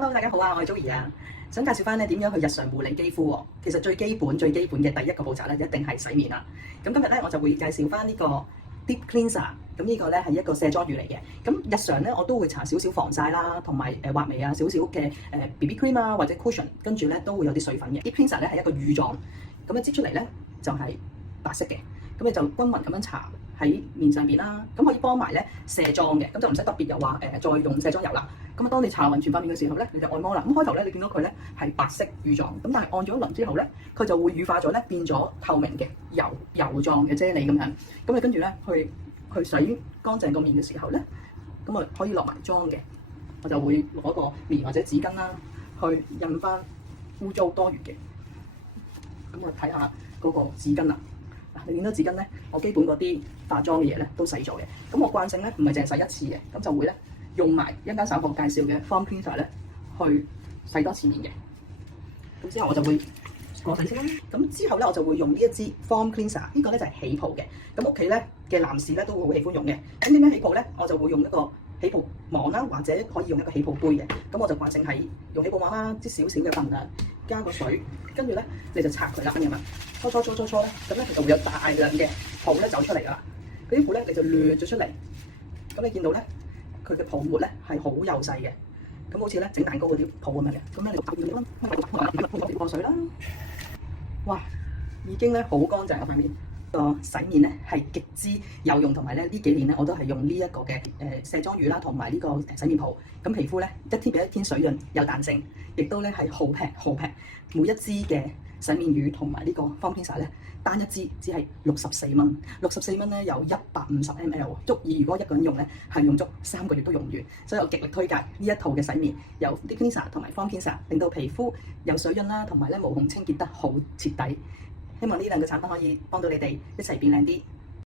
Hello， 大家好啊，我係 Joey 啊，想介紹翻咧點樣去日常護理肌膚喎。其實最基本嘅第一個步驟咧，一定係洗面啦。咁今日咧我就會介紹翻呢個 Deep Cleanser。咁呢個咧係一個卸妝乳嚟嘅。咁日常咧我都會搽少少防曬啦，同埋畫眉啊，少少嘅BB cream 啊或者 cushion， 跟住咧都會有啲水分嘅。Deep Cleanser 咧係一個乳狀，咁樣擠出嚟咧就係白色嘅。咁你就均勻咁樣搽喺面上邊啦，咁可以幫埋咧卸妝嘅，咁就唔使特別又話再用卸妝油啦。咁啊，當你搽勻全塊面嘅時候咧，你就按摩啦。咁開頭咧，你見到佢咧係白色乳狀，咁但係按咗一輪之後咧，佢就會乳化咗咧，變咗透明嘅油狀嘅啫喱咁樣。咁你跟住咧去洗乾淨個面嘅時候咧，咁啊可以落埋妝嘅。我就會攞個棉或者紙巾啦，去印翻污糟多餘嘅。咁我睇下嗰個紙巾啦。你見到紙巾咧，我基本嗰啲化妝嘅嘢咧都洗咗嘅。咁我慣性咧唔係淨係洗一次嘅，咁就會咧用埋一間稍後介紹嘅 Foam Cleanser 咧去洗多次面嘅。咁之後我就會過洗先啦。咁之後咧我就會用呢一支 Foam Cleanser，呢個咧就係起泡嘅。咁屋企咧嘅男士咧都會好喜歡用嘅。咁點樣起泡咧？我就會用一個起泡網啦，或者可以用一個起泡杯嘅。咁我就慣性係用起泡網啦，即少少嘅份量，加個水，跟住咧你就擦佢啦，咁樣搓咧，咁咧佢就會有大量嘅泡咧走出嚟噶啦。嗰啲泡咧你就掠咗出嚟，咁你見到咧佢嘅泡沫咧係好幼細嘅，咁好似咧整蛋糕嗰啲泡咁樣嘅。咁咧你就攪掂啦，過水啦，哇，已經咧好乾淨啊塊面。個洗面咧係極之有用，同埋咧呢幾年咧我都係用呢一個嘅卸妝乳啦，同埋呢個洗面泡。咁皮膚咧一天比一天水潤有彈性，亦都咧係好平。每一支嘅洗面乳同埋呢個 Foam Cleanser 咧，單一支只係64蚊，64蚊咧有150 ml， 足以如果一個人用咧係用足3個月都用唔完。所以我極力推介呢一套嘅洗面，由 Deep Cleanser 同埋 Foam Cleanser， 令到皮膚有水潤啦，同埋咧毛孔清潔得好徹底。希望呢兩個產品可以幫到你哋一齊變靚啲。